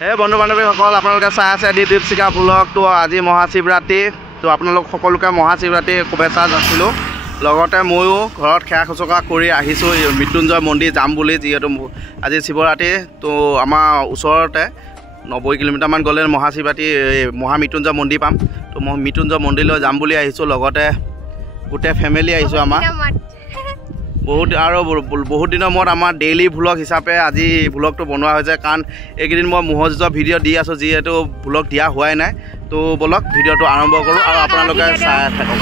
হে বন্ধু বান্ধৱীসকল আপোনালোকে চাই আছে দীপশিখা ব্লগ। তো আজি মহাশিৱৰাত্ৰি, তো আপোনালোক সকলোকে মহাশিৱৰাত্ৰিৰ শুভেচ্ছা যাচিলোঁ। লগতে ময়ো ঘৰত সেৱা শুশ্ৰূষা কৰি আহিছোঁ মৃত্যুঞ্জয় মন্দিৰ যাম বুলি, যিহেতু আজি শিৱৰাত্ৰি। তো আমাৰ ওচৰতে 90 কিলোমিটাৰমান গ'লে মহাশিৱৰাত্ৰি মহামৃত্যুঞ্জয় মন্দিৰ পাম। তো মই মৃত্যুঞ্জয় মন্দিৰলৈ যাম বুলি আহিছোঁ, লগতে গোটেই ফেমিলি আহিছোঁ। আমাৰ বহুত দিনৰ মূৰত আমাৰ ডেইলি ভ্লগ হিচাপে আজি ভ্লগটো বনোৱা হৈছে, কাৰণ এইকেইদিন মই মহযুঁজৰ ভিডিঅ' দি আছোঁ, যিহেতু ভ্লগ দিয়া হোৱাই নাই। তো বলক ভিডিঅ'টো আৰম্ভ কৰোঁ আৰু আপোনালোকে চাই থাকক।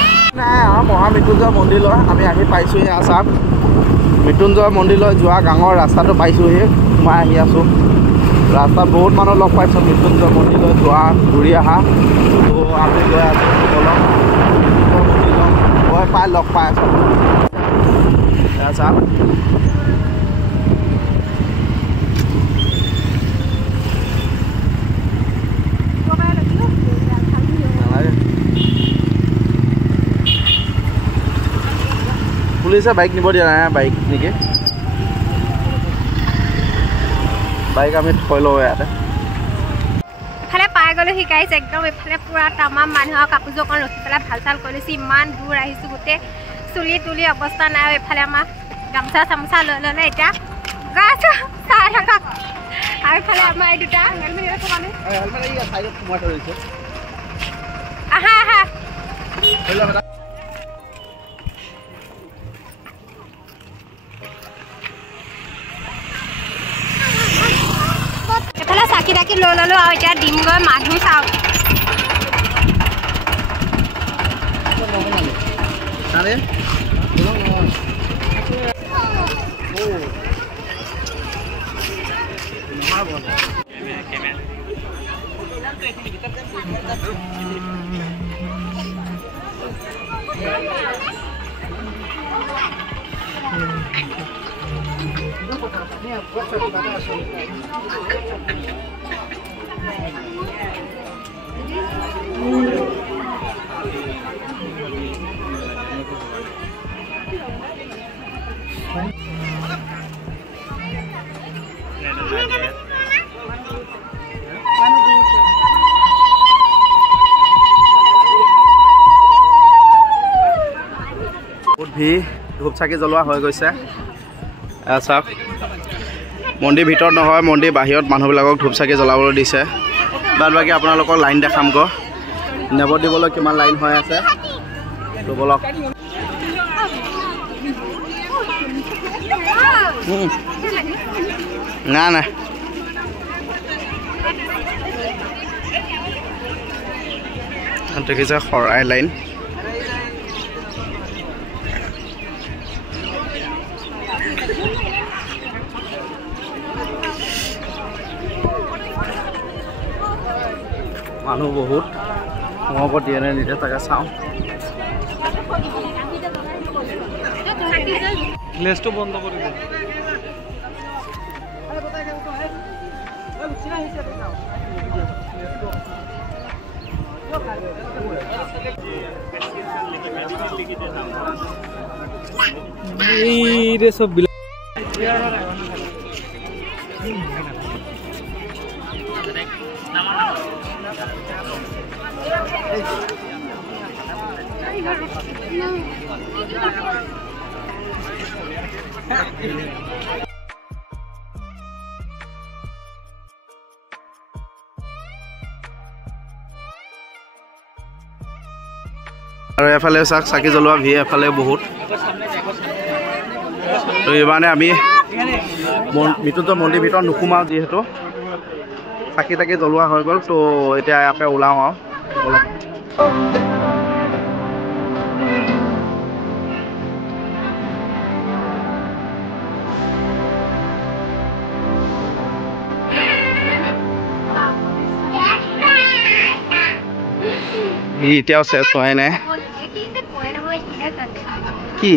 মহামৃত্যুঞ্জয় মন্দিৰলৈ আমি আহি পাইছোঁহি। আছাম মৃত্যুঞ্জয় মন্দিৰলৈ যোৱা গাঁৱৰ ৰাস্তাটো পাইছোঁহি, সোমাই আহি আছোঁ। ৰাস্তাত বহুত মানুহ লগ পাইছোঁ মৃত্যুঞ্জয় মন্দিৰলৈ যোৱা ঘূৰি অহা। তো আমি গৈ আছোঁ বলক মন্দিৰলৈ গৈ লগ পাই আছোঁ। চাওক পুলিচে বাইক নিব দিয়া নাই, বাইক নেকি বাইক আমি থৈ লওঁ ইয়াতে। এফালে পাই গ'লো শিকাইছে একদম, এফালে পুৰা তামাম মানুহ আৰু কাপোৰযোৰ অকণ ৰখি পেলাই ভাল চাল কৰি লৈছোঁ। ইমান দূৰ আহিছোঁ, গোটেই চুলি তুলি অৱস্থা নাই। আৰু এফালে আমাৰ গামোচা চামোচা লৈ ল'লে, এতিয়া গৈ আছোঁ চাই থাকক। আৰু এফালে আমাৰ এই দুটা আহা আহা এফালে চাকি তাকি লৈ ল'লোঁ আৰু এতিয়া দিমগৈ মানুহ চাওক। বহুত ভিৰ, ধূপ চাকি জ্বলোৱা হৈ গৈছে। চাওক মন্দিৰ ভিতৰত নহয়, মন্দিৰ বাহিৰত মানুহবিলাকক ধূপ চাকি জ্বলাবলৈ দিছে। বাদ বাকী আপোনালোকক লাইন দেখাম গৈ, নেব দিবলৈ কিমান লাইন হৈ আছে। তো বলক নাই নাই দেখিছে শৰাই লাইন। মানুহ বহুত, মই ওপৰত দিয়ে নে নিদিয়ে তাকে চাওঁ। গ্লেছটো বন্ধ কৰি দিওঁ। এই সব আৰু এফালে চাওক চাকি জ্বলোৱা ভিৰ, এফালে বহুত। তো এইবাৰে আমি মৃত্যুঞ্জয় মন্দিৰ ভিতৰত নোসোমাওঁ, যিহেতু চাকি তাকি জ্বলোৱা হৈ গ'ল। তো এতিয়া ইয়াতে ওলাওঁ আৰু এতিয়াও চেছ হোৱাই নাই। কি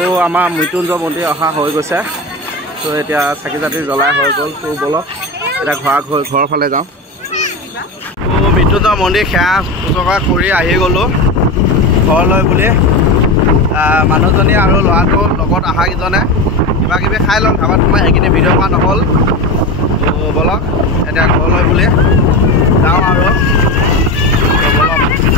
তো আমাৰ মৃত্যুঞ্জয় মন্দিৰ অহা হৈ গৈছে তো এতিয়া চাকি জাতি জ্বলাই হৈ গ'ল তো বলক এতিয়া ঘৰৰ ফালে যাওঁ তো মৃত্যুঞ্জয় মন্দিৰ সেৱা শুশ্ৰূষা কৰি আহি গ'লোঁ ঘৰলৈ বুলি মানুহজনী আৰু ল'ৰাটোৰ লগত অহা কেইজনে কিবা কিবি খাই লওঁ ধাবাত সোমাই সেইখিনি ভিডিঅ' কৰা নহ'ল তো বলক এতিয়া ঘৰলৈ বুলি যাওঁ আৰু বলক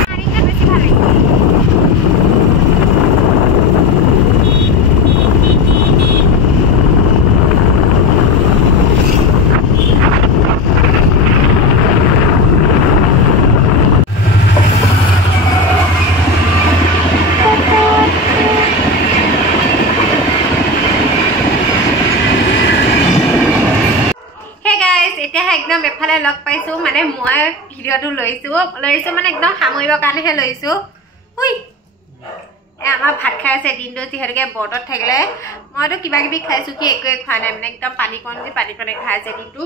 একদম এফালে লগ পাইছোঁ মানে মই ভিডিঅ'টো লৈছোঁ মানে একদম সামৰিবৰ কাৰণেহে লৈছোঁ আমাৰ ভাত খাই আছে দিনটো যিহেতুকে বৰ্তত থাকিলে মইতো কিবা কিবি খাইছোঁ কি একোৱে খোৱা নাই মানে একদম পানীকণে খাই আছে দিনটো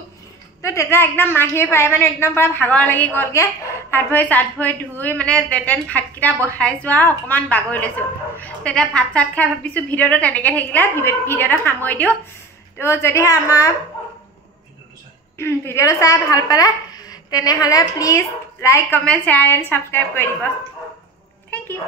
তো তেতিয়া একদম মাহীয়ে পাই মানে একদম পুৰা ভাগৰ লাগি গ'লগৈ হাত ভৰি চাত ভৰি ধুই মানে তেন ভাতকেইটা বহাইছোঁ আৰু অকণমান বাগৰি লৈছোঁ তেতিয়া ভাত চাত খাই ভাবিছোঁ ভিডিঅ'টো তেনেকৈ থাকিলে ভিডিঅ'টো সামৰি দিওঁ তো যদিহে আমাৰ ভিডিঅ'টো চাই ভাল পালে তেনেহ'লে please like comment share and subscribe কৰি দিব থেংক ইউ